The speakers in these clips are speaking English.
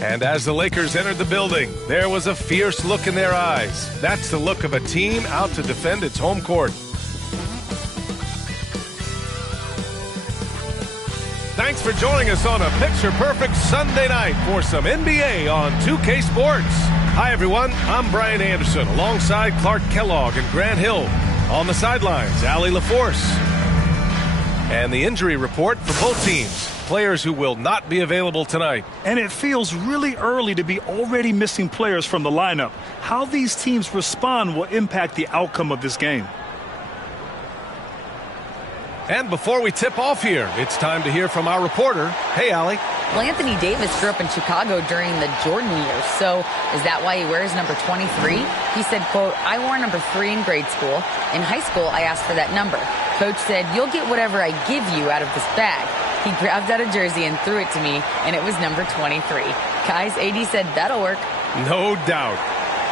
And as the Lakers entered the building, there was a fierce look in their eyes. That's the look of a team out to defend its home court. Thanks for joining us on a picture-perfect Sunday night for some NBA on 2K Sports. Hi, everyone. I'm Brian Anderson, alongside Clark Kellogg and Grant Hill. On the sidelines, Allie LaForce. And the injury report for both teams. Players who will not be available tonight. And it feels really early to be already missing players from the lineup. How these teams respond will impact the outcome of this game. And before we tip off here, it's time to hear from our reporter. Hey, Allie. Well, Anthony Davis grew up in Chicago during the Jordan years, so is that why he wears number 23? He said, quote, "I wore number 3 in grade school. In high school, I asked for that number. Coach said, 'You'll get whatever I give you out of this bag.' He grabbed out a jersey and threw it to me, and it was number 23. Guys, AD said, that'll work." No doubt.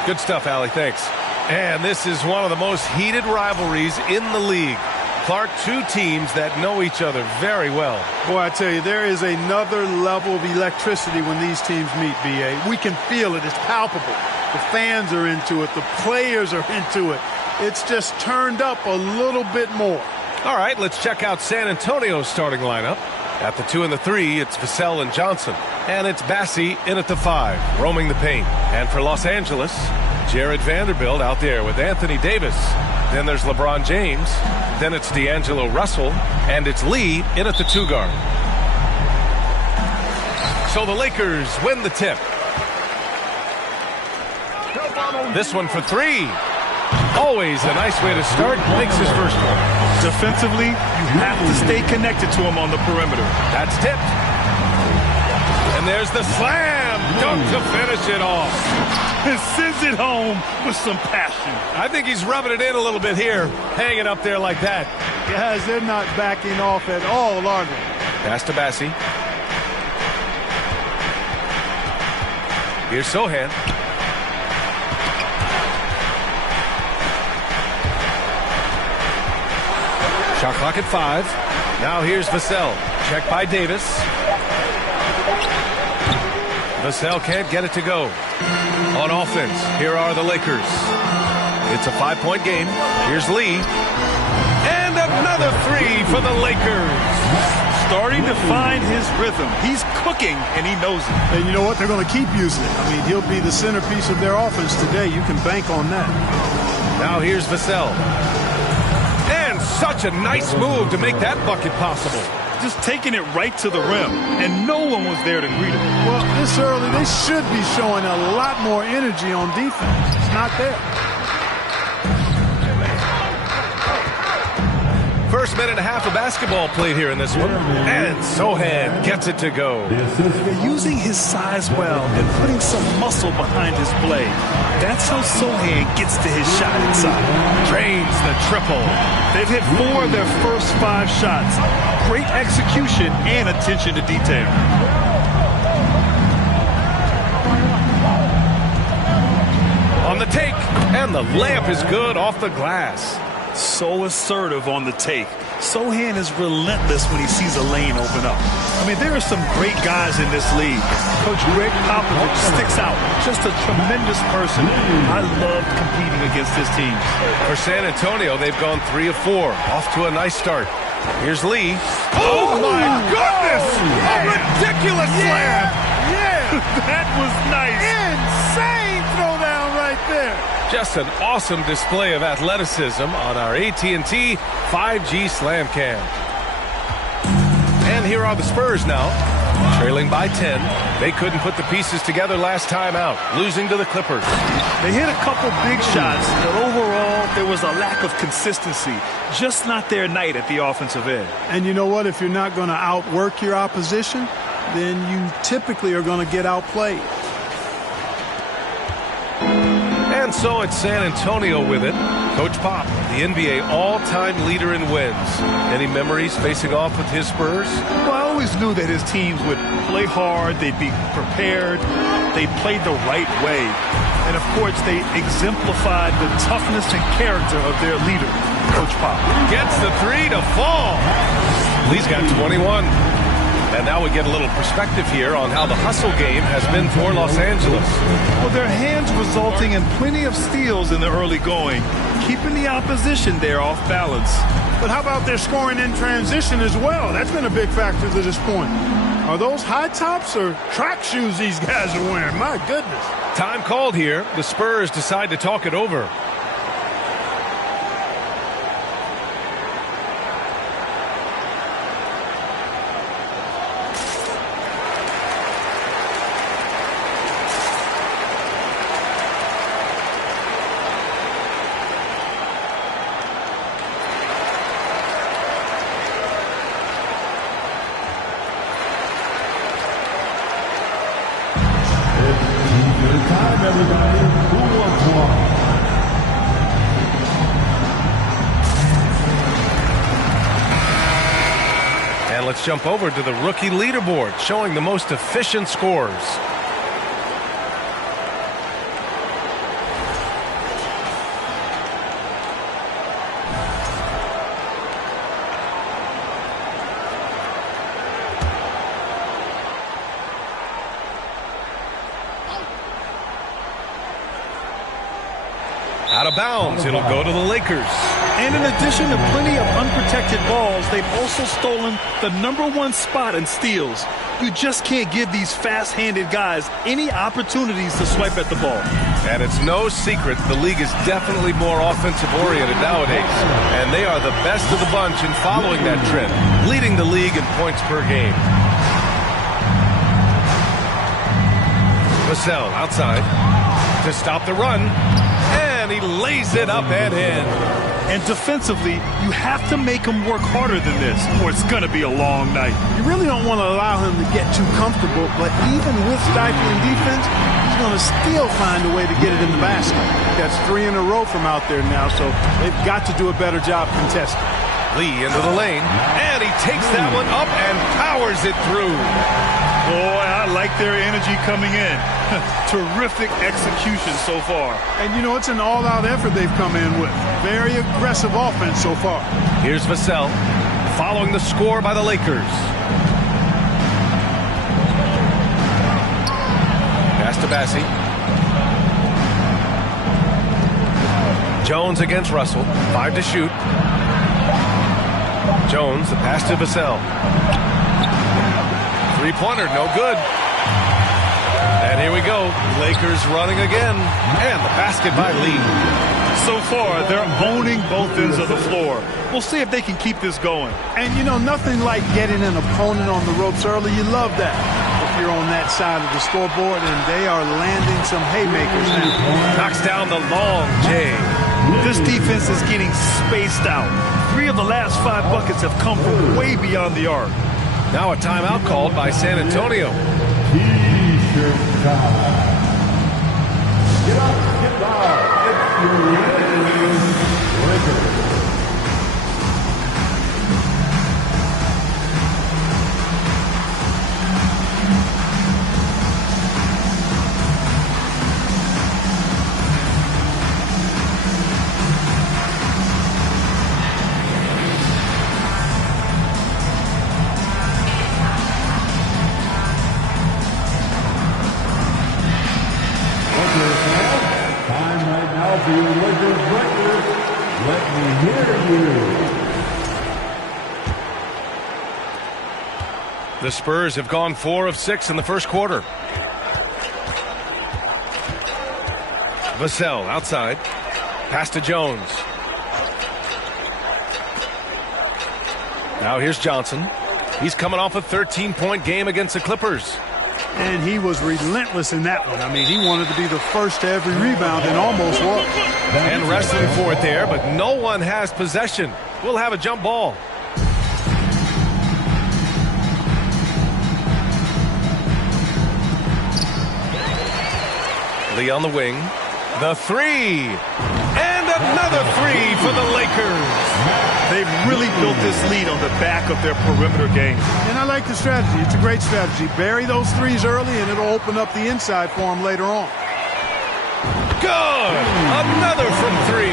Good stuff, Allie. Thanks. And this is one of the most heated rivalries in the league. Clark, two teams that know each other very well. Boy, I tell you, there is another level of electricity when these teams meet, B.A. We can feel it. It's palpable. The fans are into it. The players are into it. It's just turned up a little bit more. All right, let's check out San Antonio's starting lineup. At the 2 and the 3, it's Vassell and Johnson. And it's Bassie in at the 5, roaming the paint. And for Los Angeles, Jared Vanderbilt out there with Anthony Davis. Then there's LeBron James. Then it's D'Angelo Russell. And it's Lee in at the 2 guard. So the Lakers win the tip. This one for 3. Always a nice way to start. Makes his first one. Defensively, you have to stay connected to him on the perimeter. That's tipped. And there's the slam dunk to finish it off. And sends it home with some passion. I think he's rubbing it in a little bit here, hanging up there like that. Guys, they're not backing off at all, are they? Pass to Bassie. Here's Sohan. Shot clock at 5. Now here's Vassell. Check by Davis. Vassell can't get it to go. On offense, here are the Lakers. It's a 5-point game. Here's Lee. And another 3 for the Lakers. Starting to find his rhythm. He's cooking, and he knows it. And you know what? They're going to keep using it. I mean, he'll be the centerpiece of their offense today. You can bank on that. Now here's Vassell. And such a nice move to make that bucket possible. Just taking it right to the rim, and no one was there to greet him. Well, this early, they should be showing a lot more energy on defense. It's not there. First minute and a half of basketball played here in this one. And Sohan gets it to go. They're using his size well and putting some muscle behind his play. That's how Sohan gets to his shot inside. Drains the triple. They've hit 4 of their first 5 shots. Great execution and attention to detail. On the take, and the layup is good off the glass. So assertive on the take. Sohan is relentless when he sees a lane open up. I mean, there are some great guys in this league. Coach Greg Popovich sticks out. Just a tremendous person. I loved competing against his team. For San Antonio, they've gone 3 of 4. Off to a nice start. Here's Lee. Oh, my goodness! A ridiculous slam! Yeah! That was nice. Insane throwdown right there. Just an awesome display of athleticism on our AT&T 5G Slam Cam. And here are the Spurs now, trailing by 10. They couldn't put the pieces together last time out, losing to the Clippers. They hit a couple big shots, but overall, there was a lack of consistency. Just not their night at the offensive end. And you know what? If you're not going to outwork your opposition, then you typically are going to get outplayed. And so it's San Antonio with it. Coach Pop, the NBA all-time leader in wins. Any memories facing off with his Spurs? Well, I always knew that his teams would play hard, they'd be prepared, they played the right way. And, of course, they exemplified the toughness and character of their leader, Coach Pop. Gets the 3 to fall. Lee's got 21. And now we get a little perspective here on how the hustle game has been for Los Angeles. Well, their hands resulting in plenty of steals in the early going, keeping the opposition there off balance. But how about their scoring in transition as well? That's been a big factor to this point. Are those high tops or track shoes these guys are wearing? My goodness. Time called here. The Spurs decide to talk it over. And let's jump over to the rookie leaderboard, showing the most efficient scores. Out of bounds, it'll go to the Lakers. And in addition to plenty of unprotected balls, they've also stolen the #1 spot in steals. You just can't give these fast-handed guys any opportunities to swipe at the ball. And it's no secret the league is definitely more offensive-oriented nowadays. And they are the best of the bunch in following that trend, leading the league in points per game. Vassell outside to stop the run. And he lays it up and in. And defensively, you have to make him work harder than this, or it's going to be a long night. You really don't want to allow him to get too comfortable, but even with stifling defense, he's going to still find a way to get it in the basket. That's 3 in a row from out there now, so they've got to do a better job contesting. Lee into the lane, and he takes that one up and powers it through. Boy, I like their energy coming in. Terrific execution so far. And, you know, it's an all-out effort they've come in with. Very aggressive offense so far. Here's Vassell, following the score by the Lakers. Pass to Bassie. Jones against Russell. 5 to shoot. Jones, the pass to Vassell. Three-pointer, no good. And here we go. Lakers running again. And the basket by Lee. So far, they're owning both ends of the floor. We'll see if they can keep this going. And, you know, nothing like getting an opponent on the ropes early. You love that if you're on that side of the scoreboard, and they are landing some haymakers now. Knocks down the long J. This defense is getting spaced out. 3 of the last 5 buckets have come from way beyond the arc. Now a timeout called by San Antonio. T-shirt time. Get up, get down. It's your Lakers. Let me hear you. The Spurs have gone 4 of 6 in the first quarter. Vassell outside. Pass to Jones. Now here's Johnson. He's coming off a 13-point game against the Clippers. And he was relentless in that one. I mean, he wanted to be the first to every rebound and almost was. And wrestling for it there, but no one has possession. We'll have a jump ball. Lee on the wing. The 3. And another 3 for the Lakers. They've really built this lead on the back of their perimeter game. And I like the strategy. It's a great strategy. Bury those 3s early, and it'll open up the inside for them later on. Good! Another from 3.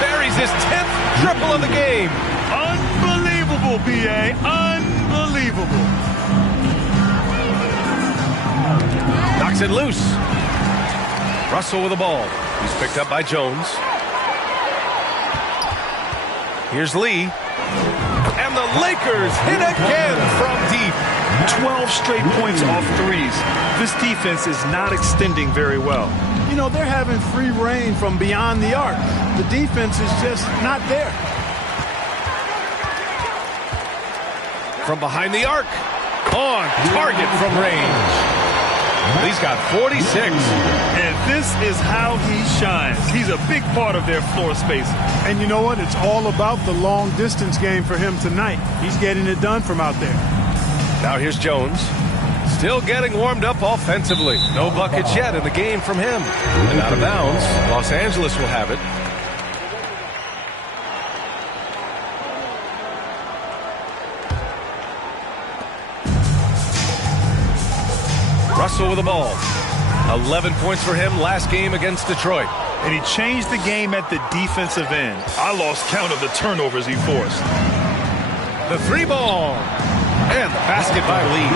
Buries his 10th triple of the game. Unbelievable, B.A. Unbelievable. Knocks it loose. Russell with the ball. He's picked up by Jones. Here's Lee. And the Lakers hit again from deep. 12 straight points off threes. This defense is not extending very well. You know, they're having free reign from beyond the arc. The defense is just not there. From behind the arc. On target from range. Lee's got 46. And this is how he shines. He's a big part of their floor space. And you know what? It's all about the long distance game for him tonight. He's getting it done from out there. Now here's Jones. Still getting warmed up offensively. No buckets yet in the game from him. And out of bounds. Los Angeles will have it. Russell with the ball. 11 points for him last game against Detroit. And he changed the game at the defensive end. I lost count of the turnovers he forced. The three ball. And the basket by Lee.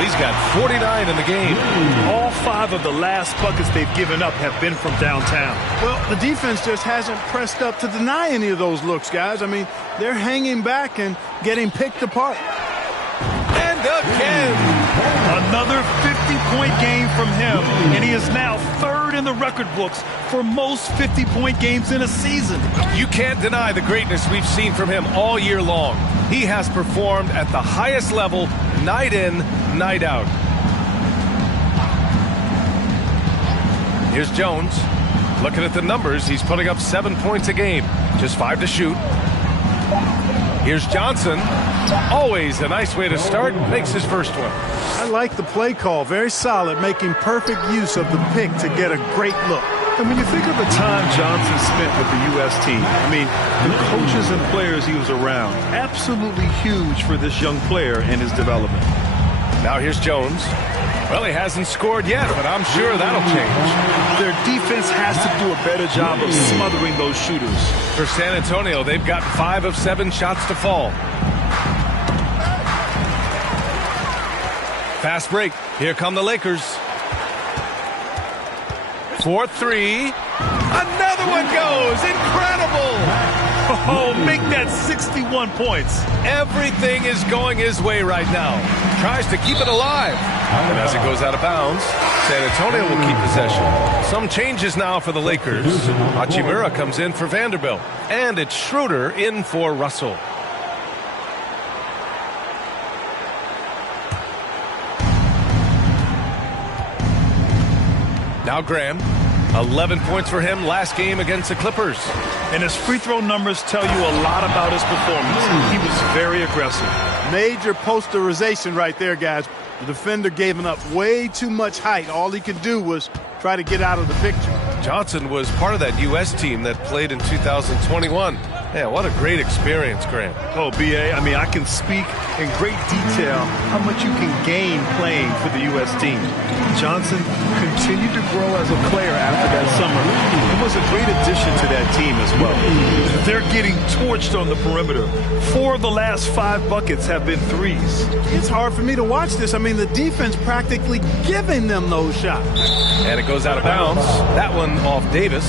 Lee's got 49 in the game. All 5 of the last buckets they've given up have been from downtown. Well, the defense just hasn't pressed up to deny any of those looks, guys. I mean, they're hanging back and getting picked apart. And again. Another 50-point game from him, and he is now 3rd in the record books for most 50-point games in a season. You can't deny the greatness we've seen from him all year long. He has performed at the highest level, night in, night out. Here's Jones. Looking at the numbers, he's putting up 7 points a game, just 5 to shoot. Here's Johnson. Always a nice way to start. Makes his first one. I like the play call. Very solid, making perfect use of the pick to get a great look. And when you think of the time Johnson spent with the U.S. team, I mean, the coaches and players he was around, absolutely huge for this young player and his development. Now here's Jones. Well, he hasn't scored yet, but I'm sure that'll change. Their defense has to do a better job of smothering those shooters. For San Antonio, they've got 5 of 7 shots to fall. Fast break. Here come the Lakers. 4-3. Another one goes. Incredible. Oh, make that 61 points. Everything is going his way right now. Tries to keep it alive. And as it goes out of bounds, San Antonio will keep possession. Some changes now for the Lakers. Hachimura comes in for Vanderbilt. And it's Schroeder in for Russell. Now Graham. 11 points for him last game against the Clippers. And his free throw numbers tell you a lot about his performance. He was very aggressive. Major posterization right there, guys. The defender gave him up way too much height. All he could do was try to get out of the picture. Johnson was part of that U.S. team that played in 2021. Yeah, what a great experience, Graham. Oh, B.A., I mean, I can speak in great detail how much you can gain playing for the U.S. team. Johnson continued to grow as a player after that summer. He was a great addition to that team as well. They're getting torched on the perimeter. 4 of the last 5 buckets have been threes. It's hard for me to watch this. I mean, the defense practically giving them those shots. And it goes out of bounds. That one off Davis.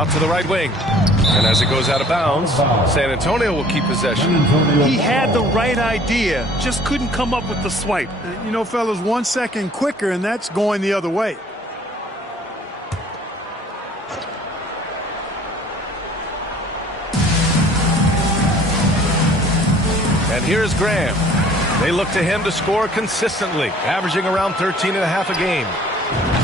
Out to the right wing. And as it goes out of bounds, San Antonio will keep possession. He had the right idea, just couldn't come up with the swipe. You know, fellas, 1 second quicker, and that's going the other way. And here's Graham. They look to him to score consistently, averaging around 13 and a half a game.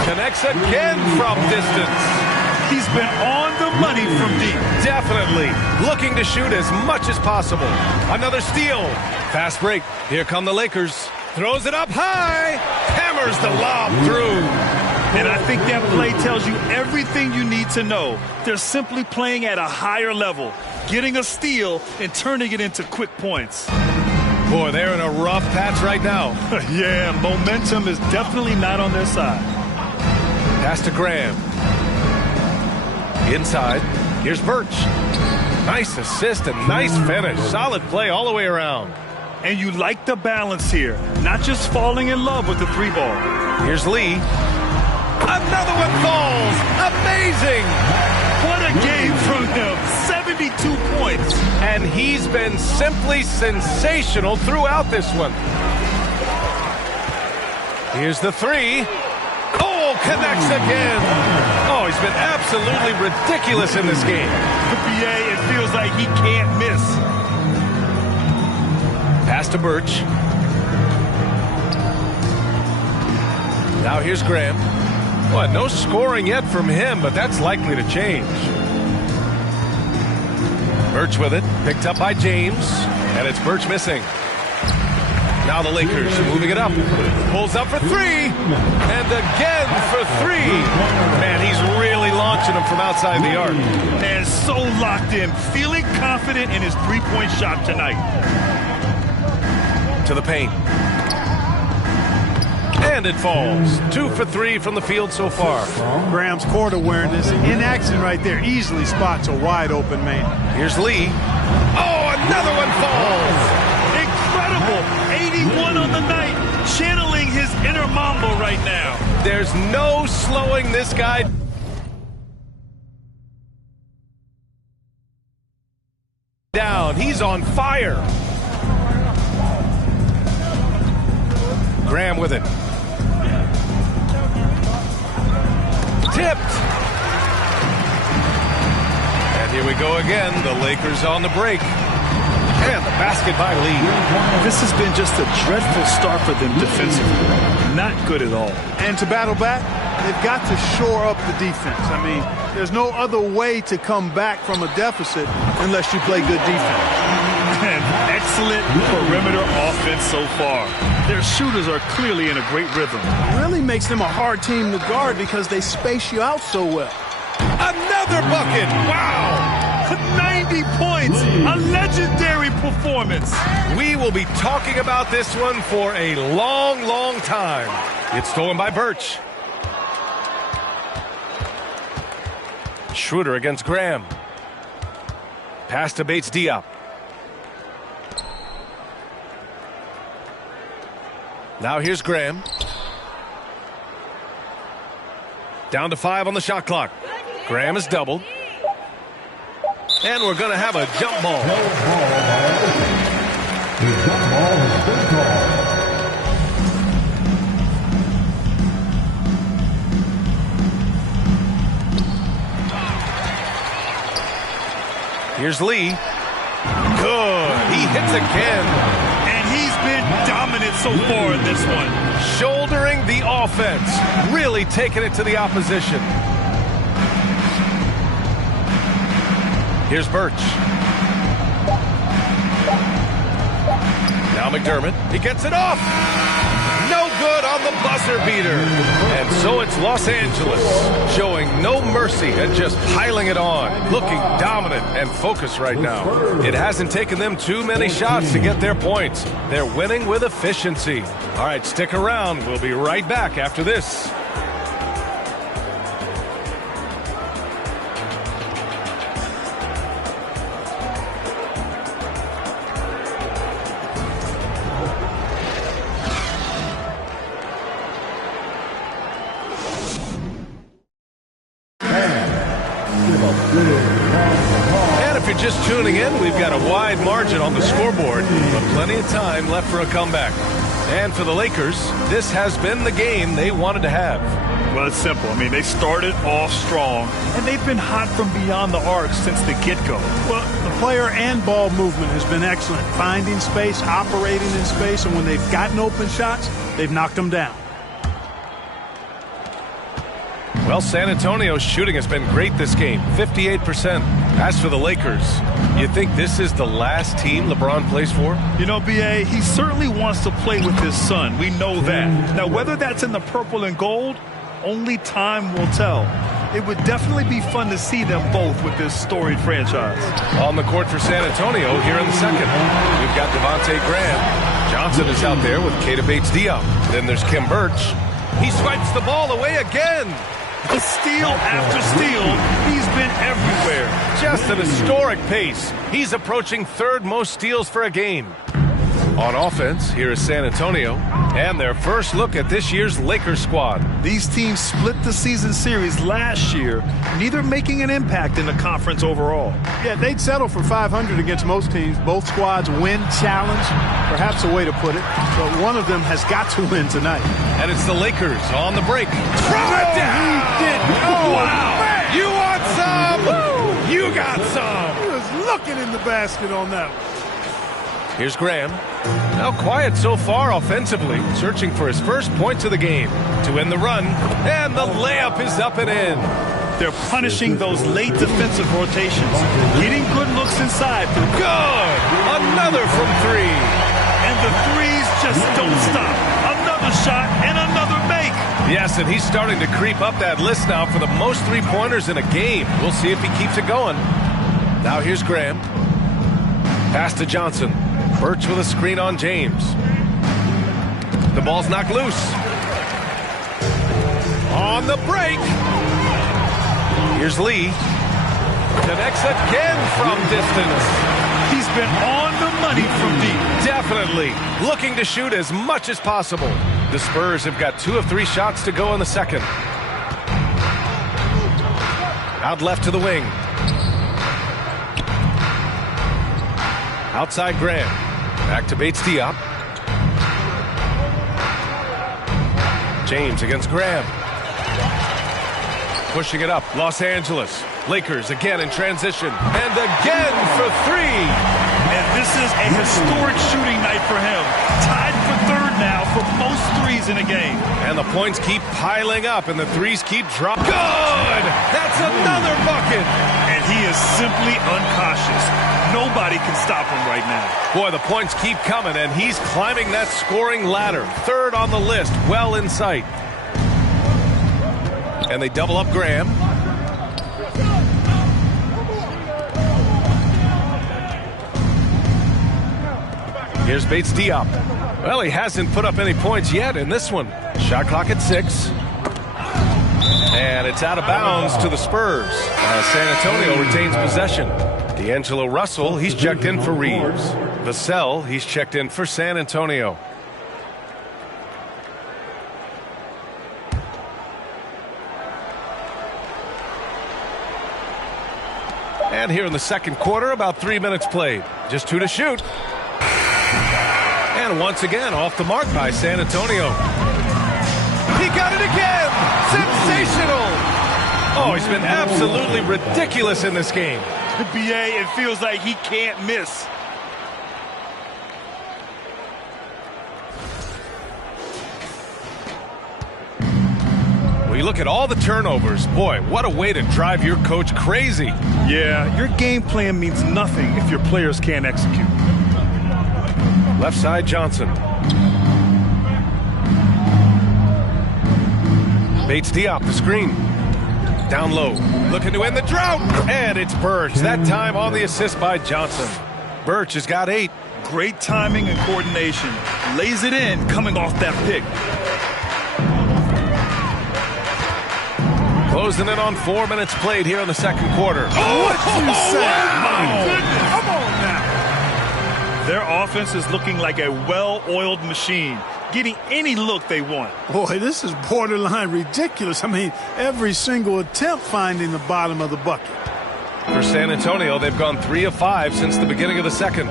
Connects again from distance. He's been on the money from deep. Definitely looking to shoot as much as possible. Another steal. Fast break. Here come the Lakers. Throws it up high. Hammers the lob through. And I think that play tells you everything you need to know. They're simply playing at a higher level, getting a steal and turning it into quick points. Boy, they're in a rough patch right now. Yeah, momentum is definitely not on their side. Pass to Graham. Inside, here's Birch. Nice assist and nice finish. Solid play all the way around. And you like the balance here, not just falling in love with the three ball. Here's Lee. Another one falls. Amazing. What a game from him. 72 points. And he's been simply sensational throughout this one. Here's the three. Oh, connects again. Oh, he's been absolutely ridiculous in this game. BA, it feels like he can't miss. Pass to Birch. Now here's Graham. Well, no scoring yet from him, but that's likely to change. Birch with it, picked up by James, and it's Birch missing. Now the Lakers moving it up. Pulls up for three, and again for three. Man, he's really launching them from outside the arc. And so locked in, feeling confident in his three-point shot tonight. To the paint. And it falls. 2 for 3 from the field so far. Graham's court awareness in action right there. Easily spots a wide open man. Here's Lee. Oh, another one falls. Incredible. 81 on the night. Channeling his inner Mamba right now. There's no slowing this guy down. He's on fire. Graham with it. Tipped. And here we go again. The Lakers on the break. And the basket by Lee. This has been just a dreadful start for them defensively. Not good at all. And to battle back, they've got to shore up the defense. I mean, there's no other way to come back from a deficit unless you play good defense. And excellent perimeter offense so far. Their shooters are clearly in a great rhythm. It really makes them a hard team to guard because they space you out so well. Another bucket. Wow. 90 points. A legendary performance. We will be talking about this one for a long, long time. It's stolen by Birch. Schroeder against Graham. Pass to Bates Diop. Now here's Graham. Down to 5 on the shot clock. Graham is doubled. And we're going to have a jump ball. The jump ball has been called. Here's Lee. Good. He hits again. And he's been dominant so far in this one. Shouldering the offense. Really taking it to the opposition. Here's Birch. Now McDermott. He gets it off. No good on the buzzer beater. And so it's Los Angeles showing no mercy and just piling it on. Looking dominant and focused right now. It hasn't taken them too many shots to get their points. They're winning with efficiency. All right, stick around. We'll be right back after this. And if you're just tuning in, we've got a wide margin on the scoreboard, but plenty of time left for a comeback. And for the Lakers, this has been the game they wanted to have. Well, it's simple. I mean, they started off strong, and they've been hot from beyond the arc since the get-go. Well, the player and ball movement has been excellent. Finding space, operating in space, and when they've gotten open shots, they've knocked them down. Well, San Antonio's shooting has been great this game, 58%. As for the Lakers, you think this is the last team LeBron plays for? You know, B.A., he certainly wants to play with his son. We know that. Now, whether that's in the purple and gold, only time will tell. It would definitely be fun to see them both with this storied franchise. On the court for San Antonio here in the second. We've got Devontae Graham. Johnson is out there with Keita Bates-Diop. Then there's Khem Birch. He swipes the ball away again. The steal after steal, he's been everywhere. Just an historic pace. He's approaching third most steals for a game. On offense, here is San Antonio, and their first look at this year's Lakers squad. These teams split the season series last year, neither making an impact in the conference overall. Yeah, they'd settle for 500 against most teams. Both squads win challenge, perhaps a way to put it, but one of them has got to win tonight. And it's the Lakers on the break. Throw it down! He did. Oh, wow! Man. You want some? Woo! You got some! He was looking in the basket on that one. Here's Graham. Now quiet so far offensively, searching for his first points of the game to win the run, and the layup is up and in. They're punishing those late defensive rotations, getting good looks inside. Good! Another from three. And the threes just don't stop. Another shot and another make. Yes, and he's starting to creep up that list now for the most three-pointers in a game. We'll see if he keeps it going. Now here's Graham. Pass to Johnson. Birch with a screen on James. The ball's knocked loose. On the break. Here's Lee. Connects again from distance. He's been on the money from deep. Definitely. Looking to shoot as much as possible. The Spurs have got 2 of 3 shots to go in the second. Out left to the wing. Outside Graham. Back to Bates-Diop. James against Graham. Pushing it up. Los Angeles. Lakers again in transition. And again for 3. And this is a historic shooting night for him. Tied for third now for most threes in a game. And the points keep piling up and the threes keep dropping. Good! That's another bucket! And he is simply uncautious. Nobody can stop him right now. Boy, the points keep coming, and he's climbing that scoring ladder. Third on the list, well in sight. And they double up Graham. Here's Bates-Diop. Well, he hasn't put up any points yet in this one. Shot clock at 6. And it's out of bounds to the Spurs. San Antonio retains possession. D'Angelo Russell, he's checked in for Reeves. Vassell, he's checked in for San Antonio. And here in the second quarter, about 3 minutes played. Just 2 to shoot. And once again, off the mark by San Antonio. He got it again! Sensational! Oh, he's been absolutely ridiculous in this game. The BA, it feels like he can't miss. When you look at all the turnovers, boy, what a way to drive your coach crazy. Yeah, your game plan means nothing if your players can't execute. Left side, Johnson. Bates-Diop, the screen. Down low, looking to end the drought. And it's Birch, that time on the assist by Johnson. Birch has got 8. Great timing and coordination. Lays it in, coming off that pick. Closing in on 4 minutes played here in the second quarter. Oh, what you say? My goodness. Come on now. Their offense is looking like a well-oiled machine, getting any look they want. Boy, this is borderline ridiculous. I mean, every single attempt finding the bottom of the bucket. For San Antonio, they've gone 3 of 5 since the beginning of the second.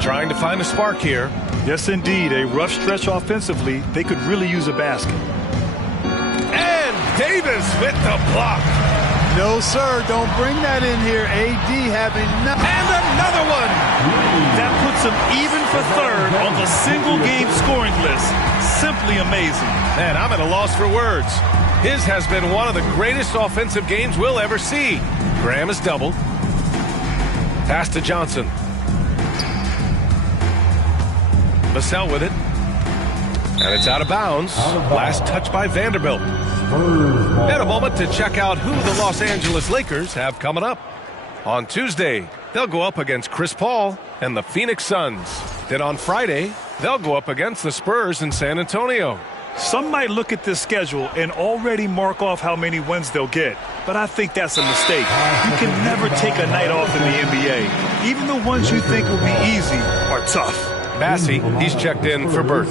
Trying to find a spark here. Yes, indeed. A rough stretch offensively. They could really use a basket. And Davis with the block. No, sir. Don't bring that in here. AD having nothing. And another one. That puts him even for third on the single-game scoring list. Simply amazing. Man, I'm at a loss for words. His has been one of the greatest offensive games we'll ever see. Graham is doubled. Pass to Johnson. Vassell with it. And it's out of bounds. Last touch by Vanderbilt. And a moment to check out who the Los Angeles Lakers have coming up. On Tuesday, they'll go up against Chris Paul and the Phoenix Suns. Then on Friday, they'll go up against the Spurs in San Antonio. Some might look at this schedule and already mark off how many wins they'll get. But I think that's a mistake. You can never take a night off in the NBA. Even the ones you think will be easy are tough. Bassey, he's checked in for Birch.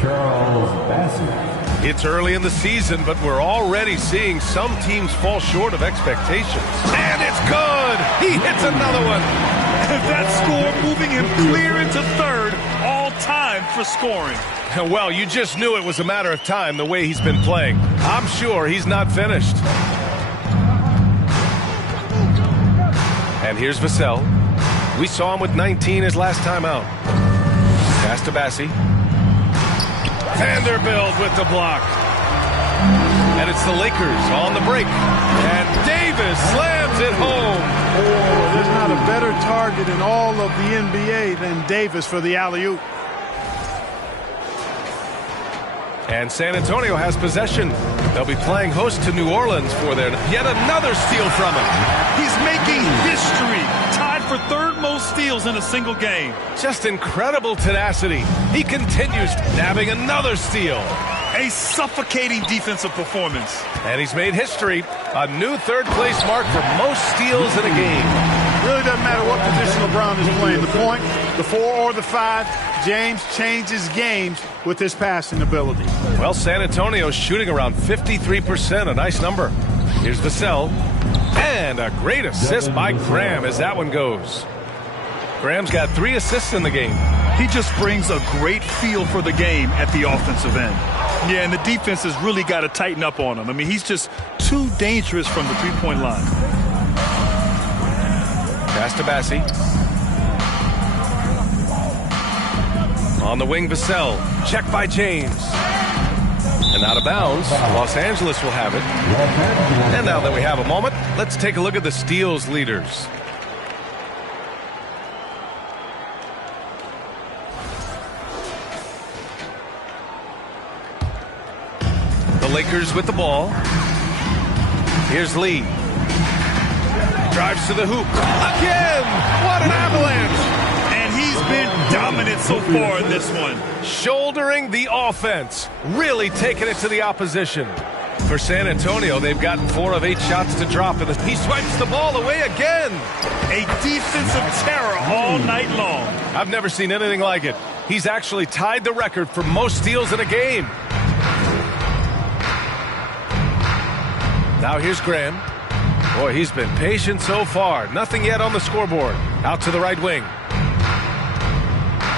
Charles Bassey. It's early in the season, but we're already seeing some teams fall short of expectations. And it's good! He hits another one! That score moving him clear into third, all time for scoring. Well, you just knew it was a matter of time the way he's been playing. I'm sure he's not finished. And here's Vassell. We saw him with 19 his last time out. Pass to Bassey. Vanderbilt with the block. And it's the Lakers on the break. And Davis slams it home. Oh, there's not a better target in all of the NBA than Davis for the alley-oop. And San Antonio has possession. They'll be playing host to New Orleans for their yet another steal from him. He's making history. Tied for third most steals in a single game. Just incredible tenacity. He continues nabbing another steal. A suffocating defensive performance. And he's made history. A new third-place mark for most steals in a game. Really doesn't matter what position LeBron is playing. The point, the 4 or the 5, James changes games with his passing ability. Well, San Antonio's shooting around 53%, a nice number. Here's Vassell. And a great assist by Graham as that one goes. Graham's got 3 assists in the game. He just brings a great feel for the game at the offensive end. Yeah, and the defense has really got to tighten up on him. I mean, he's just too dangerous from the three-point line. Pass to Bassey. On the wing, Vassell. Check by James. And out of bounds, Los Angeles will have it. And now that we have a moment, let's take a look at the steals leaders. The Lakers with the ball. Here's Lee. Drives to the hoop. Again! What an avalanche! And he's been dominant so far in this one. Shouldering the offense. Really taking it to the opposition. For San Antonio, they've gotten 4 of 8 shots to drop. And he swipes the ball away again. A defensive terror all night long. I've never seen anything like it. He's actually tied the record for most steals in a game. Now here's Graham. Boy, he's been patient so far. Nothing yet on the scoreboard. Out to the right wing.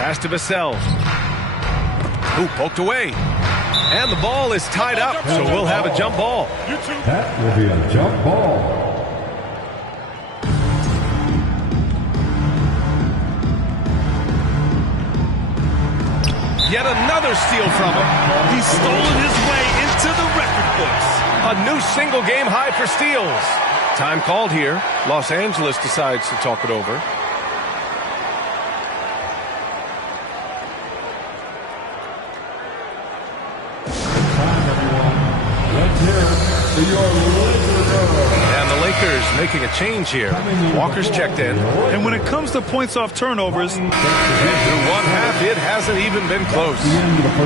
Pass to Vassell. Ooh, poked away. And the ball is tied up, so we'll have a jump ball. That will be a jump ball. Yet another steal from him. He's stolen his way into the record books. A new single game high for steals. Time called here. Los Angeles decides to talk it over. Let's hear it for your And the Lakers making a change here. Walker's checked in. And when it comes to points off turnovers, And through one half, it hasn't even been close.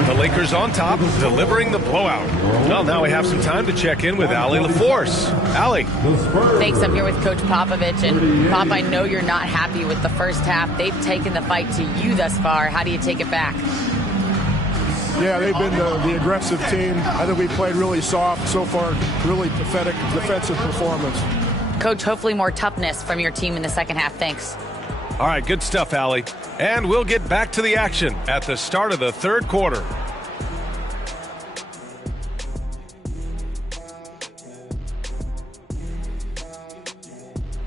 The Lakers on top, delivering the blowout. Well, now we have some time to check in with Allie LaForce. Allie. Thanks. I'm here with Coach Popovich. And Pop, I know you're not happy with the first half. They've taken the fight to you thus far. How do you take it back? Yeah, they've been the aggressive team. I think we played really soft so far, really pathetic defensive performance. Coach, hopefully more toughness from your team in the second half. Thanks. All right, good stuff, Allie. And we'll get back to the action at the start of the third quarter.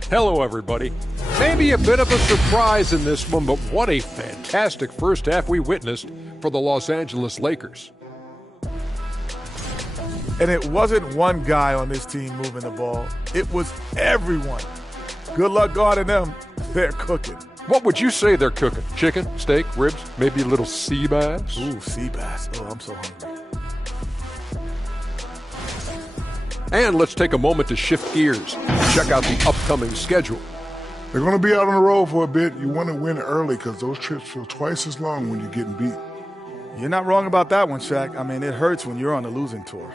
Hello, everybody. Maybe a bit of a surprise in this one, but what a fantastic first half we witnessed for the Los Angeles Lakers. And it wasn't one guy on this team moving the ball. It was everyone. Good luck guarding them. They're cooking. What would you say they're cooking? Chicken, steak, ribs, maybe a little sea bass? Ooh, sea bass. Oh, I'm so hungry. And let's take a moment to shift gears. Check out the upcoming schedule. They're going to be out on the road for a bit. You want to win early because those trips feel twice as long when you're getting beat. You're not wrong about that one, Shaq. I mean, it hurts when you're on the losing tour.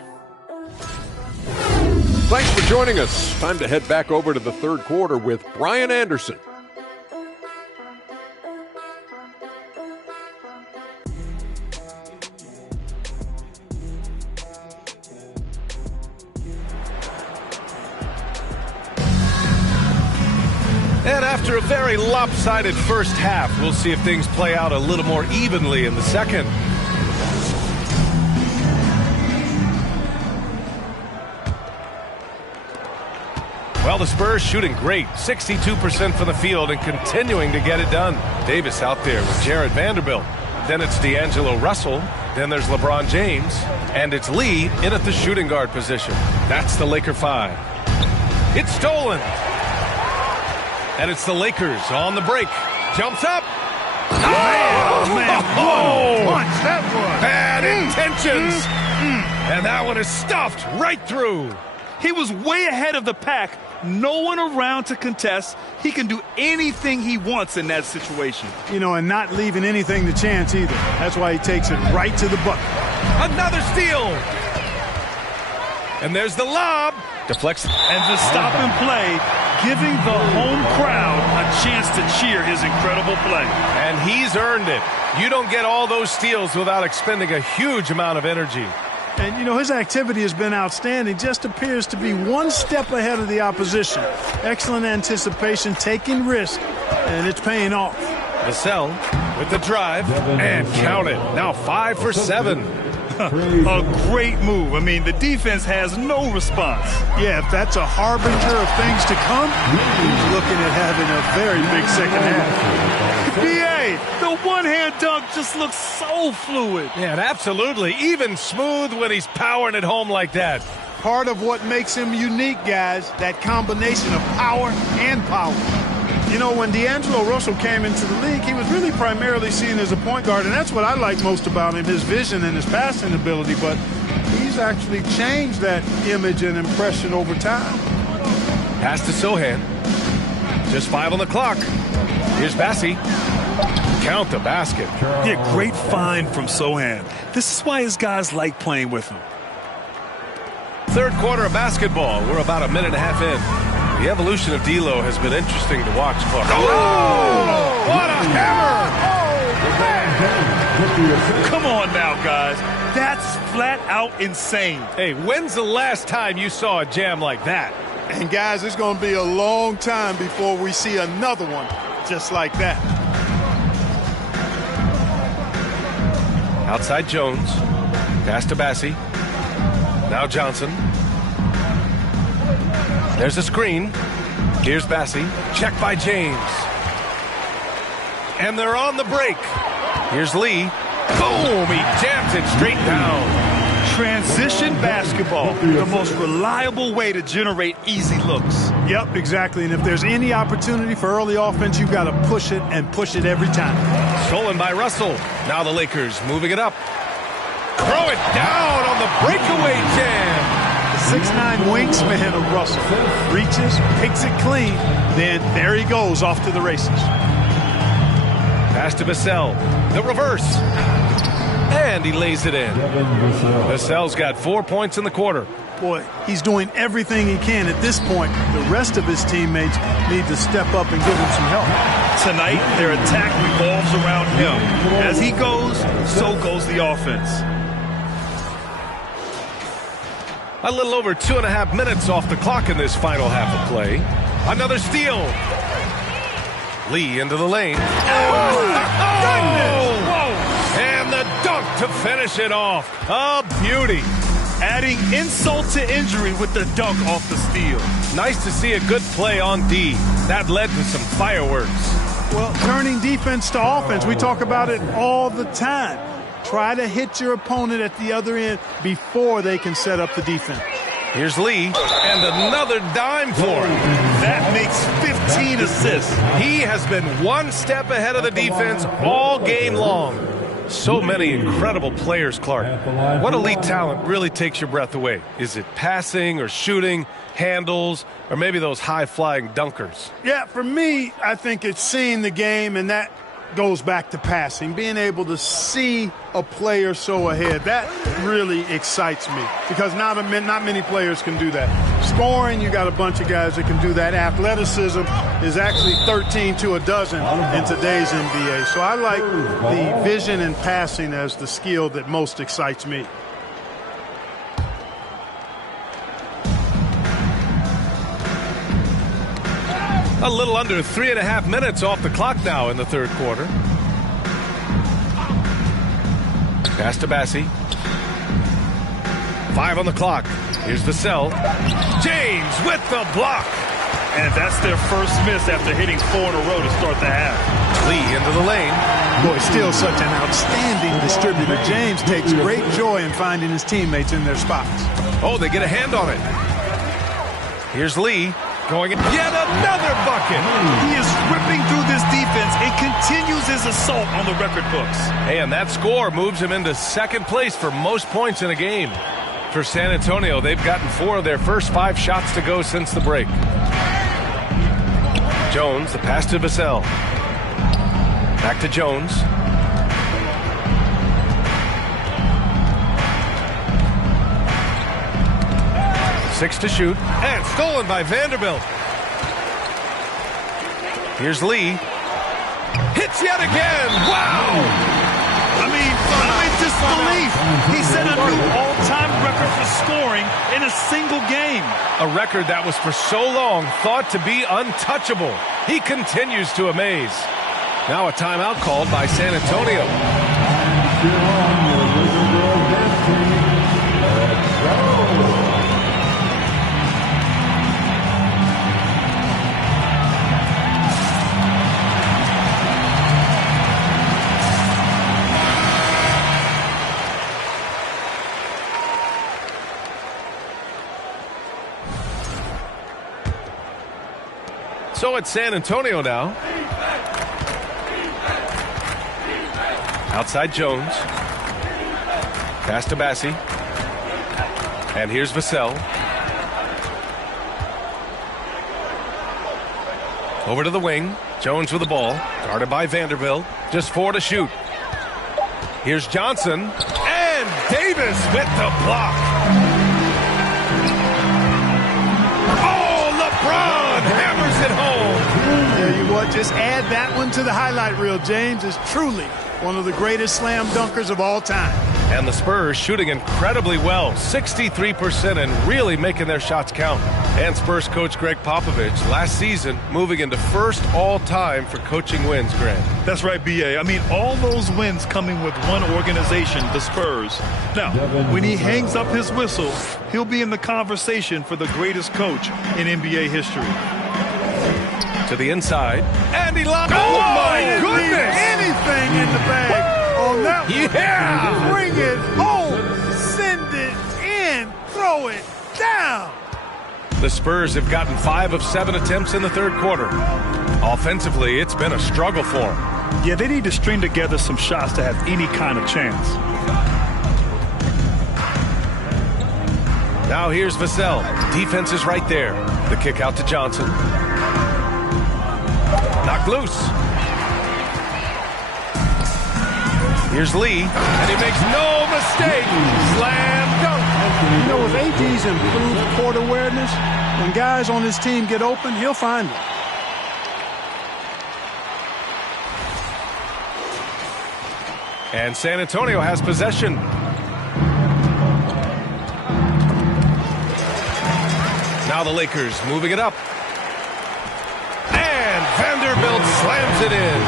Thanks for joining us. Time to head back over to the third quarter with Brian Anderson. And after a very lopsided first half, we'll see if things play out a little more evenly in the second. Well, the Spurs shooting great, 62% from the field and continuing to get it done. Davis out there with Jared Vanderbilt. Then it's D'Angelo Russell. Then there's LeBron James. And it's Lee in at the shooting guard position. That's the Laker 5. It's stolen. And it's the Lakers on the break. Jumps up. Oh, man. Oh, Punch, that one. bad intentions. And that one is stuffed right through. He was way ahead of the pack. No one around to contest. He can do anything he wants in that situation. You know, and not leaving anything to chance either. That's why he takes it right to the bucket. Another steal. And there's the lob. Deflects. And to stop and play, giving the home crowd a chance to cheer his incredible play. And he's earned it. You don't get all those steals without expending a huge amount of energy. And, you know, his activity has been outstanding. Just appears to be one step ahead of the opposition. Excellent anticipation, taking risk, and it's paying off. Vassell with the drive, and count it. Now 5 for 7. A great move. I mean, the defense has no response. Yeah, if that's a harbinger of things to come, he's looking at having a very big second half. BA, the one-hand dunk just looks so fluid. Yeah, and absolutely. Even smooth when he's powering it home like that. Part of what makes him unique, guys, that combination of power and power. You know, when D'Angelo Russell came into the league, he was really primarily seen as a point guard, and that's what I like most about him, his vision and his passing ability, but he's actually changed that image and impression over time. Pass to Sohan. Just 5 on the clock. Here's Bassi. Count the basket. Yeah, great find from Sohan. This is why his guys like playing with him. Third quarter of basketball. We're about a minute and a half in. The evolution of D'Lo has been interesting to watch, Clark. Oh! What a hammer! Come on now, guys. That's flat out insane. Hey, when's the last time you saw a jam like that? And, guys, it's going to be a long time before we see another one just like that. Outside Jones. Pass to Bassi. Now Johnson. There's a screen. Here's Bassi. Check by James. And they're on the break. Here's Lee. Boom! He jams it straight down. Transition basketball, the most reliable way to generate easy looks. Yep, exactly. And if there's any opportunity for early offense, you've got to push it and push it every time. Stolen by Russell. Now the Lakers moving it up. Throw it down on the breakaway jam. The 6'9" wingspan of Russell reaches, picks it clean, then there he goes off to the races. Pass to Vassell. The reverse. And he lays it in. Vassell's got 4 points in the quarter. Boy, he's doing everything he can at this point. The rest of his teammates need to step up and give him some help. Tonight, their attack revolves around him. As he goes, so goes the offense. A little over 2.5 minutes off the clock in this final half of play. Another steal. Lee into the lane. And the dunk to finish it off. A beauty. Adding insult to injury with the dunk off the steal. Nice to see a good play on D. That led to some fireworks. Well, turning defense to offense, we talk about it all the time. Try to hit your opponent at the other end before they can set up the defense. Here's Lee, and another dime for him. That makes 15 assists. He has been one step ahead of the defense all game long. So many incredible players, Clark. What elite talent really takes your breath away? Is it passing or shooting, handles, or maybe those high-flying dunkers? Yeah, for me, I think it's seeing the game, and that goes back to passing. Being able to see a player so ahead, that really excites me because not many players can do that. Scoring, you got a bunch of guys that can do that. Athleticism is actually 13 to a dozen in today's NBA. So I like the vision and passing as the skill that most excites me. A little under 3.5 minutes off the clock now in the third quarter. Pass to Bassi. 5 on the clock. Here's Vassell. James with the block. And that's their first miss after hitting 4 in a row to start the half. Lee into the lane. Boy, still such an outstanding distributor. James takes great joy in finding his teammates in their spots. Oh, they get a hand on it. Here's Lee. Going in yet another bucket. He is ripping through this defense and continues his assault on the record books. And that score moves him into second place for most points in a game. For San Antonio, they've gotten 4 of their first 5 shots to go since the break. Jones, the pass to Vassell. Back to Jones. Six to shoot, and stolen by Vanderbilt. Here's Lee. Hits yet again. Wow! I mean, I'm in disbelief. He set a new all-time record for scoring in a single game. A record that was for so long thought to be untouchable. He continues to amaze. Now a timeout called by San Antonio. So it's San Antonio now. Outside Jones. Pass to Bassi. And here's Vassell. Over to the wing. Jones with the ball. Guarded by Vanderbilt. Just 4 to shoot. Here's Johnson. And Davis with the block. Oh, LeBron hammers it home. Tell you what, just add that one to the highlight reel. James is truly one of the greatest slam dunkers of all time. And the Spurs shooting incredibly well, 63%, and really making their shots count. And Spurs coach Greg Popovich last season moving into first all-time for coaching wins, Grant. That's right, B.A. I mean, all those wins coming with one organization, the Spurs. Now, when he hangs up his whistle, he'll be in the conversation for the greatest coach in NBA history. To the inside, and he locked. Oh, my goodness! Anything in the bag on that one. Yeah! Bring it home, send it in, throw it down. The Spurs have gotten 5 of 7 attempts in the third quarter. Offensively, it's been a struggle for them. Yeah, they need to string together some shots to have any kind of chance. Now here's Vassell. Defense is right there. The kick out to Johnson. Knocked loose. Here's Lee, and he makes no mistake. Slam dunk. You know, with AD's improved court awareness, when guys on his team get open, he'll find them. And San Antonio has possession. Now the Lakers moving it up. And Vanderbilt slams it in.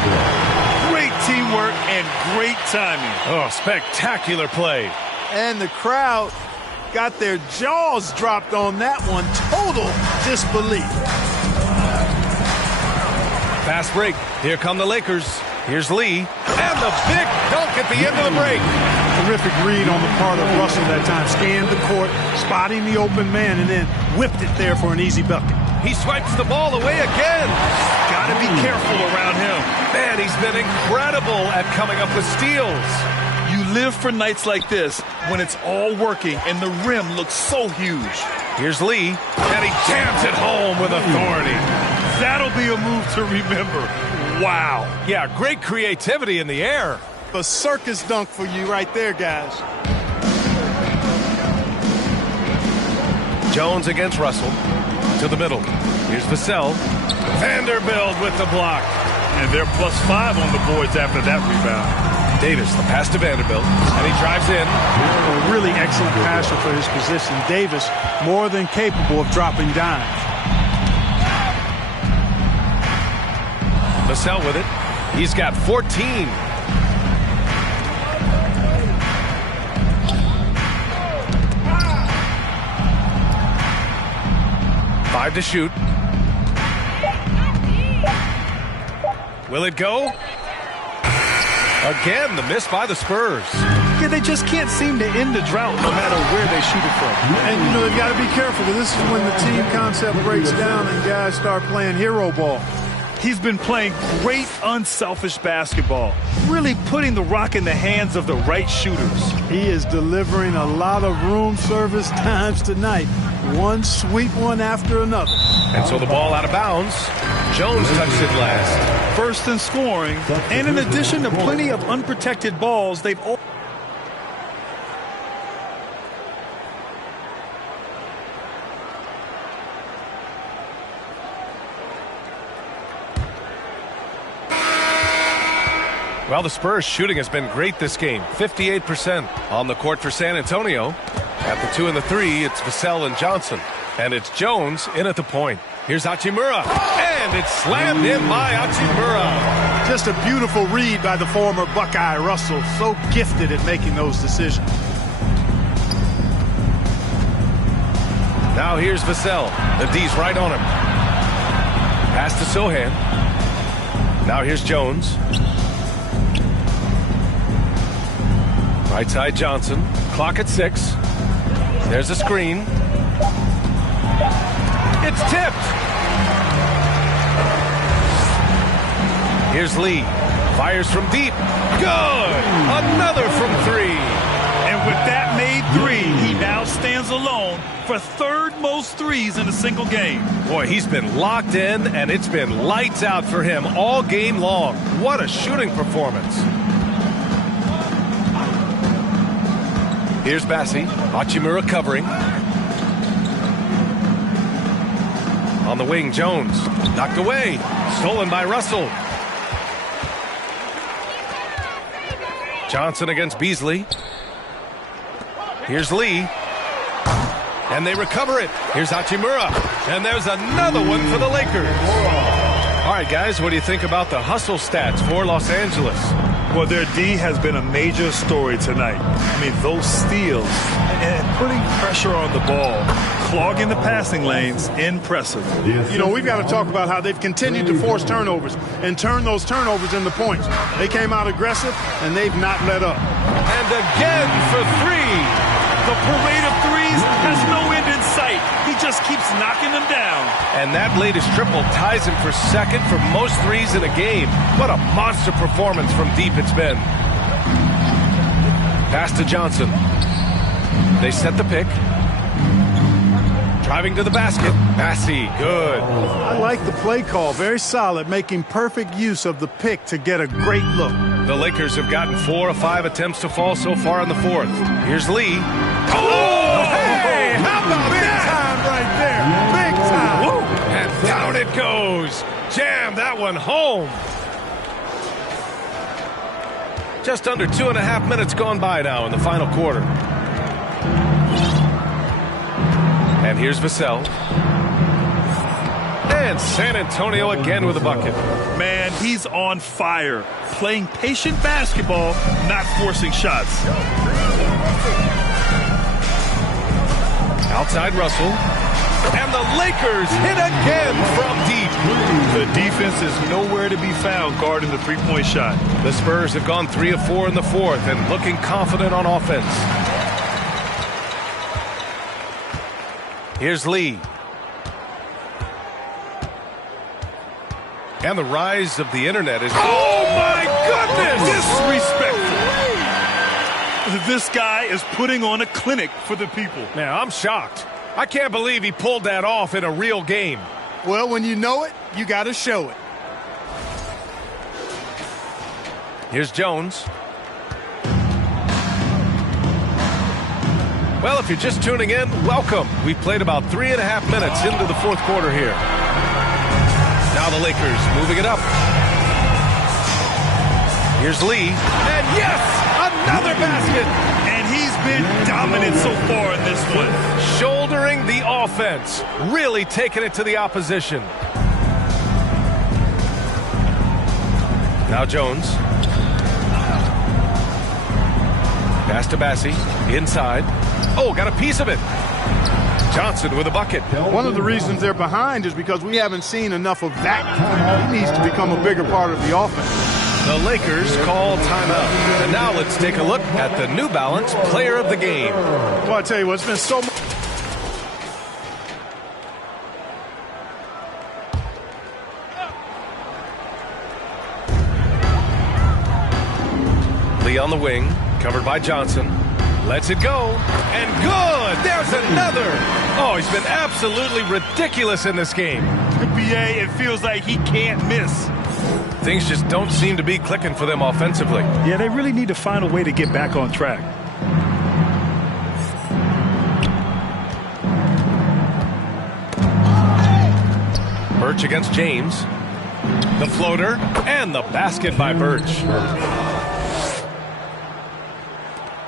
Great teamwork and great timing. Oh, spectacular play. And the crowd got their jaws dropped on that one. Total disbelief. Fast break. Here come the Lakers. Here's Lee. And the big dunk at the end of the break. Terrific read on the part of Russell that time. Scanned the court, spotting the open man, and then whipped it there for an easy bucket. He swipes the ball away again. Got to be careful around him. Man, he's been incredible at coming up with steals. You live for nights like this when it's all working and the rim looks so huge. Here's Lee, and he jams it home with authority. That'll be a move to remember. Wow. Yeah, great creativity in the air. A circus dunk for you right there, guys. Jones against Russell. To the middle. Here's Vassell. Vanderbilt with the block. And they're +5 on the boards after that rebound. Davis, the pass to Vanderbilt. And he drives in. A really excellent passer for his position. Davis, more than capable of dropping dimes. Vassell with it. He's got 14. Five to shoot. Will it go? Again, the miss by the Spurs. Yeah, they just can't seem to end the drought no matter where they shoot it from. And, you know, they've got to be careful, because this is when the team concept breaks down and guys start playing hero ball. He's been playing great, unselfish basketball, really putting the rock in the hands of the right shooters. He is delivering a lot of room service times tonight. One sweet one after another. And so the ball out of bounds. Jones touched it last. First in scoring, and in addition to plenty of unprotected balls, they've all... Well, the Spurs shooting has been great this game. 58% on the court for San Antonio. At the 2 and the 3, it's Vassell and Johnson. And it's Jones in at the point. Here's Hachimura. And it's slammed in by Hachimura. Just a beautiful read by the former Buckeye Russell. So gifted at making those decisions. Now here's Vassell. The D's right on him. Pass to Sohan. Now here's Jones. Right side Johnson. Clock at 6. There's a screen. It's tipped. Here's Lee. Fires from deep. Good. Another from 3. And with that made 3, he now stands alone for third most threes in a single game. Boy, he's been locked in, and it's been lights out for him all game long. What a shooting performance. Here's Bassi. Hachimura covering. On the wing, Jones. Knocked away. Stolen by Russell. Johnson against Beasley. Here's Lee. And they recover it. Here's Hachimura. And there's another one for the Lakers. All right, guys, what do you think about the hustle stats for Los Angeles? Well, their D has been a major story tonight. I mean, those steals and putting pressure on the ball, clogging the passing lanes, impressive. You know, we've got to talk about how they've continued to force turnovers and turn those turnovers into points. They came out aggressive, and they've not let up. And again for 3. The parade of threes has no end in sight. He just keeps knocking them down. And that latest triple ties him for second for most threes in a game. What a monster performance from deep it's been. Pass to Johnson. They set the pick. Driving to the basket. Bassi, good. I like the play call. Very solid, making perfect use of the pick to get a great look. The Lakers have gotten 4 of 5 attempts to fall so far in the 4th. Here's Lee. Oh, hey, how about Big that? time right there. Big time. Woo. And down it goes. Jam that one home. Just under 2.5 minutes gone by now in the final quarter. And here's Vassell. And San Antonio again with a bucket. Man, he's on fire. Playing patient basketball, not forcing shots. Outside Russell. And the Lakers hit again from deep. The defense is nowhere to be found guarding the three-point shot. The Spurs have gone 3 of 4 in the fourth and looking confident on offense. Here's Lee. And the rise of the internet is... Oh, my goodness! Disrespectful. This guy is putting on a clinic for the people. Man, I'm shocked. I can't believe he pulled that off in a real game. Well, when you know it, you got to show it. Here's Jones. Well, if you're just tuning in, welcome. We've played about 3.5 minutes into the fourth quarter here. Now the Lakers moving it up. Here's Lee. And yes, another basket. And he's been dominant so far in this one. Shouldering the offense. Really taking it to the opposition. Now Jones. Pass to Bassie. Inside. Oh, got a piece of it. Johnson with a bucket. One of the reasons they're behind is because we haven't seen enough of that. He needs to become a bigger part of the offense. The Lakers call timeout. And now let's take a look at the New Balance Player of the Game. Well, I tell you what, it's been so much. Lee on the wing, covered by Johnson. Lets it go, and good! There's another! Oh, he's been absolutely ridiculous in this game. BA, it feels like he can't miss. Things just don't seem to be clicking for them offensively. Yeah, they really need to find a way to get back on track. Birch against James. The floater, and the basket by Birch.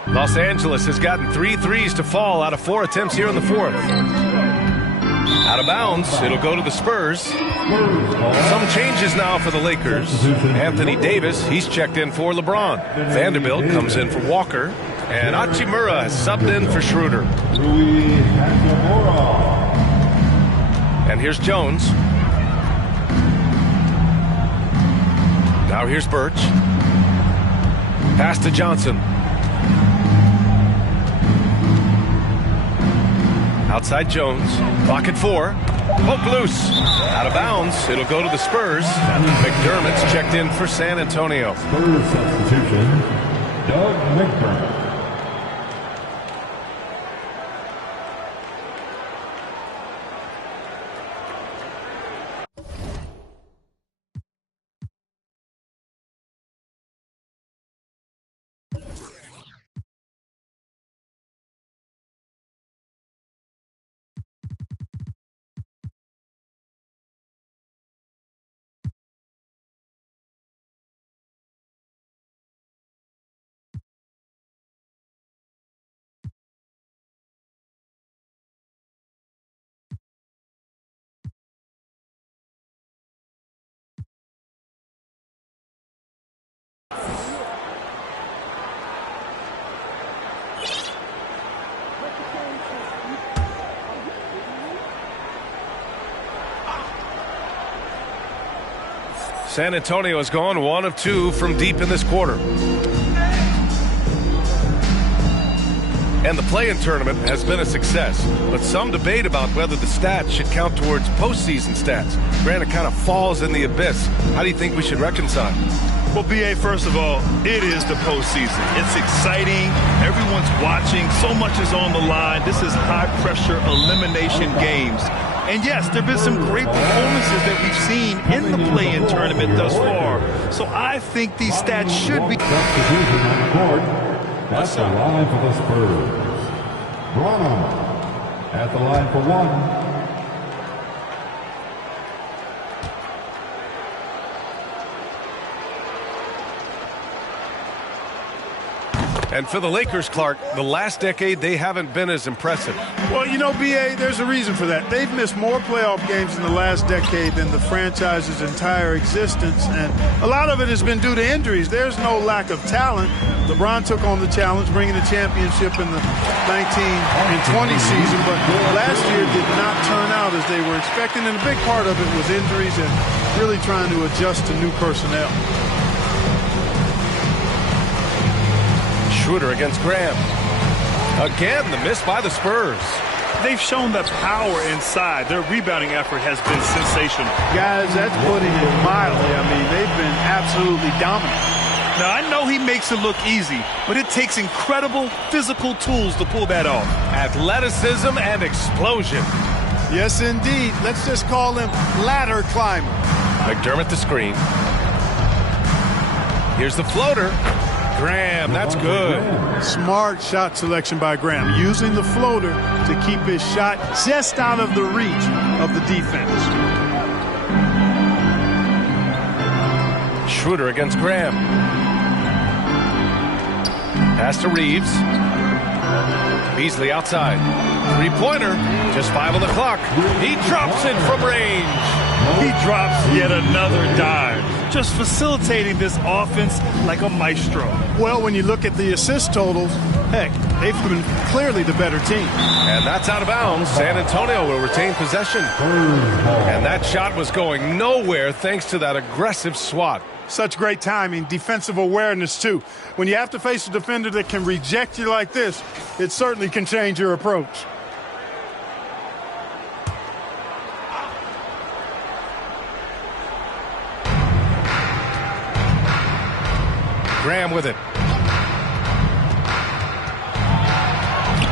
Los Angeles has gotten 3 threes to fall out of 4 attempts here in the fourth. Out of bounds, it'll go to the Spurs. Some changes now for the Lakers. Anthony Davis, he's checked in for LeBron. Vanderbilt comes in for Walker. And Hachimura has subbed in for Schroeder. And here's Jones. Now here's Birch. Pass to Johnson. Outside Jones. Clock at 4. Poke loose. Out of bounds. It'll go to the Spurs. McDermott's checked in for San Antonio. Spurs substitution, Doug McDermott. San Antonio has gone 1 of 2 from deep in this quarter. And the play-in tournament has been a success, but some debate about whether the stats should count towards postseason stats. Granted, it kind of falls in the abyss. How do you think we should reconcile? Well, BA, first of all, it is the postseason. It's exciting. Everyone's watching. So much is on the line. This is high-pressure elimination games. And yes, there have been some great performances that we've seen in the play-in tournament thus far. So I think these stats should be... Substitution on the court. That's the line for the Spurs. Branham at the line for 1. And for the Lakers, Clark, the last decade, they haven't been as impressive. Well, you know, B.A., there's a reason for that. They've missed more playoff games in the last decade than the franchise's entire existence, and a lot of it has been due to injuries. There's no lack of talent. LeBron took on the challenge, bringing a championship in the 19 and 20 season, but last year did not turn out as they were expecting, and a big part of it was injuries and really trying to adjust to new personnel. Schroeder against Graham. Again, the miss by the Spurs. They've shown the power inside. Their rebounding effort has been sensational. Guys, that's putting it mildly. I mean, they've been absolutely dominant. Now, I know he makes it look easy, but it takes incredible physical tools to pull that off. Athleticism and explosion. Yes, indeed. Let's just call him ladder climber. McDermott the screen. Here's the floater. Graham, that's good. Smart shot selection by Graham, using the floater to keep his shot just out of the reach of the defense. Schroeder against Graham. Pass to Reeves. Beasley outside. Three-pointer, just 5 on the clock. He drops it from range. He drops yet another dime, just facilitating this offense like a maestro. Well, when you look at the assist totals, heck, they've been clearly the better team. And that's out of bounds. San Antonio will retain possession. And that shot was going nowhere thanks to that aggressive swat. Such great timing, defensive awareness, too. When you have to face a defender that can reject you like this, it certainly can change your approach. Graham with it.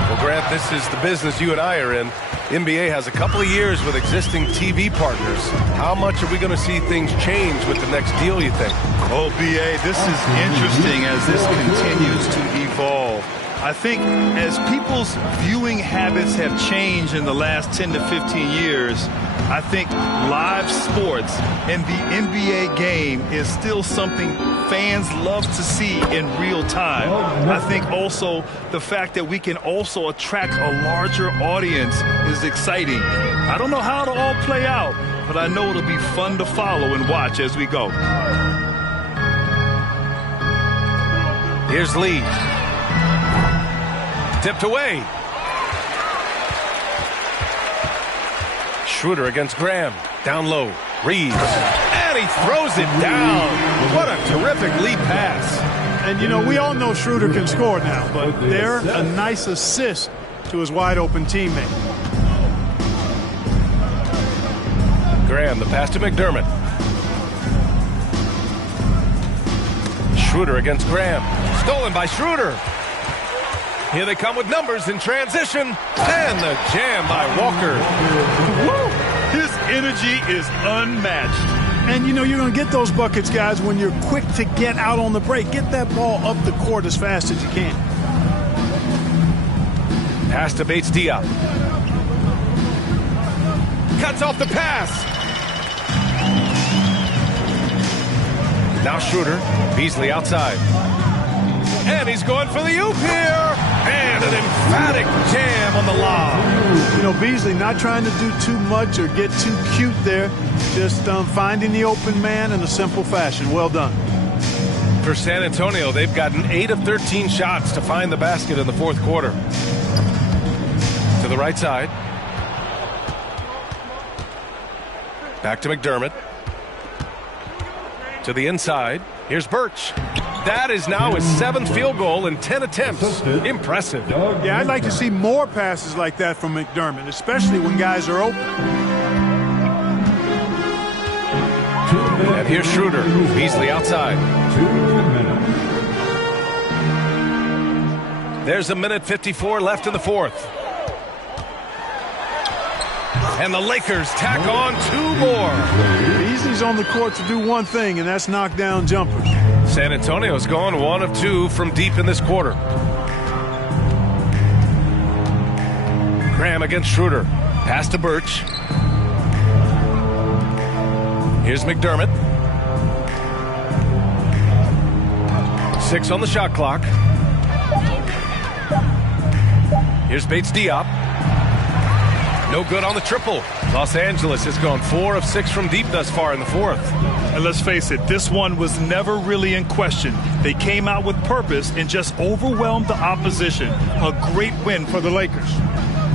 Well, Grant, this is the business you and I are in. NBA has a couple of years with existing TV partners. How much are we going to see things change with the next deal, you think? Oh, B.A., this is interesting as this continues to evolve. I think as people's viewing habits have changed in the last 10 to 15 years, I think live sports and the NBA game is still something fans love to see in real time. I think also the fact that we can also attract a larger audience is exciting. I don't know how it'll all play out, but I know it'll be fun to follow and watch as we go. Here's Lee. Tipped away. Schroeder against Graham. Down low. Reeves. And he throws it down. What a terrific lead pass. And, you know, we all know Schroeder can score now, but they're a nice assist to his wide-open teammate. Graham, the pass to McDermott. Schroeder against Graham. Stolen by Schroeder. Here they come with numbers in transition. And the jam by Walker. Woo! His energy is unmatched. And, you know, you're going to get those buckets, guys, when you're quick to get out on the break. Get that ball up the court as fast as you can. Pass to Bates-Diop. Cuts off the pass. Now Schroeder. Beasley outside. And he's going for the oop here. And an emphatic jam on the lob. You know, Beasley not trying to do too much or get too cute there. Just finding the open man in a simple fashion. Well done. For San Antonio, they've gotten 8 of 13 shots to find the basket in the fourth quarter. To the right side. Back to McDermott. To the inside. Here's Birch. That is now his 7th field goal in 10 attempts. Impressive. Yeah, I'd like to see more passes like that from McDermott, especially when guys are open. And here's Schroeder. Beasley outside. 2 minutes. There's 1:54 left in the fourth. And the Lakers tack on 2 more. Beasley's on the court to do one thing, and that's knock down jumpers. San Antonio's gone 1 of 2 from deep in this quarter. Graham against Schroeder. Pass to Birch. Here's McDermott. 6 on the shot clock. Here's Bates Diop. No good on the triple. Los Angeles has gone 4 of 6 from deep thus far in the fourth. And let's face it, this one was never really in question. They came out with purpose and just overwhelmed the opposition. A great win for the Lakers.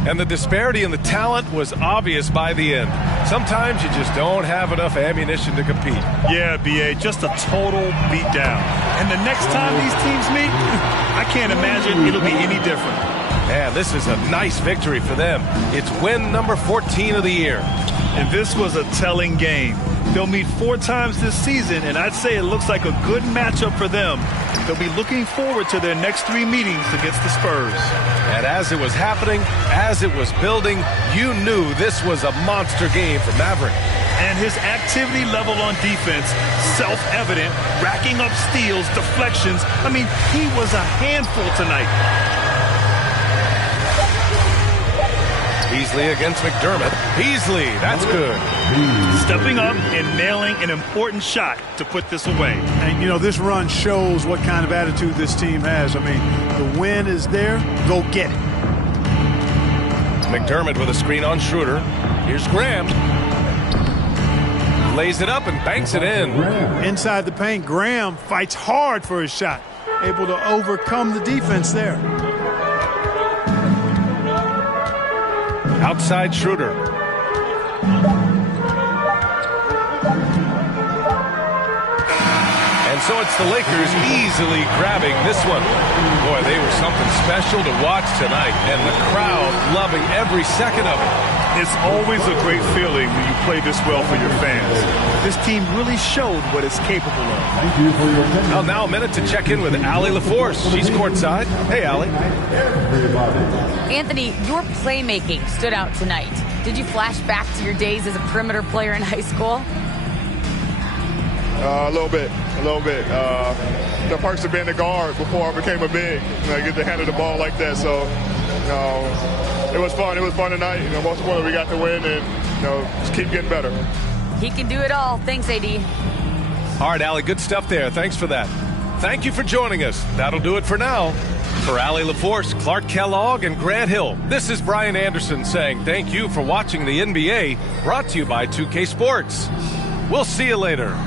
And the disparity in the talent was obvious by the end. Sometimes you just don't have enough ammunition to compete. Yeah, B.A., just a total beatdown. And the next time these teams meet, I can't imagine it'll be any different. Man, this is a nice victory for them. It's win number 14 of the year. And this was a telling game. They'll meet 4 times this season, and I'd say it looks like a good matchup for them. They'll be looking forward to their next 3 meetings against the Spurs. And as it was happening, as it was building, you knew this was a monster game for Maverick. And his activity level on defense, self-evident, racking up steals, deflections. I mean, he was a handful tonight. Beasley against McDermott. Beasley, that's good. Stepping up and nailing an important shot to put this away. And, you know, this run shows what kind of attitude this team has. I mean, the win is there. Go get it. McDermott with a screen on Schroeder. Here's Graham. Lays it up and banks it in. Inside the paint, Graham fights hard for his shot. Able to overcome the defense there. Outside Schroeder. And so it's the Lakers easily grabbing this one. Boy, they were something special to watch tonight, and the crowd loving every second of it. It's always a great feeling when you play this well for your fans. This team really showed what it's capable of. Thank you for your attention. Well, now a minute to check in with Allie LaForce. She's courtside. Hey, Allie. Anthony, your playmaking stood out tonight. Did you flash back to your days as a perimeter player in high school? A little bit. The perks of being a guard before I became a big. I get to handle the ball like that. So, it was fun. It was fun tonight. Most importantly, we got the win, and just keep getting better. He can do it all. Thanks, AD. All right, Allie, good stuff there. Thanks for that. Thank you for joining us. That'll do it for now. For Allie LaForce, Clark Kellogg, and Grant Hill, this is Brian Anderson saying thank you for watching the NBA, brought to you by 2K Sports. We'll see you later.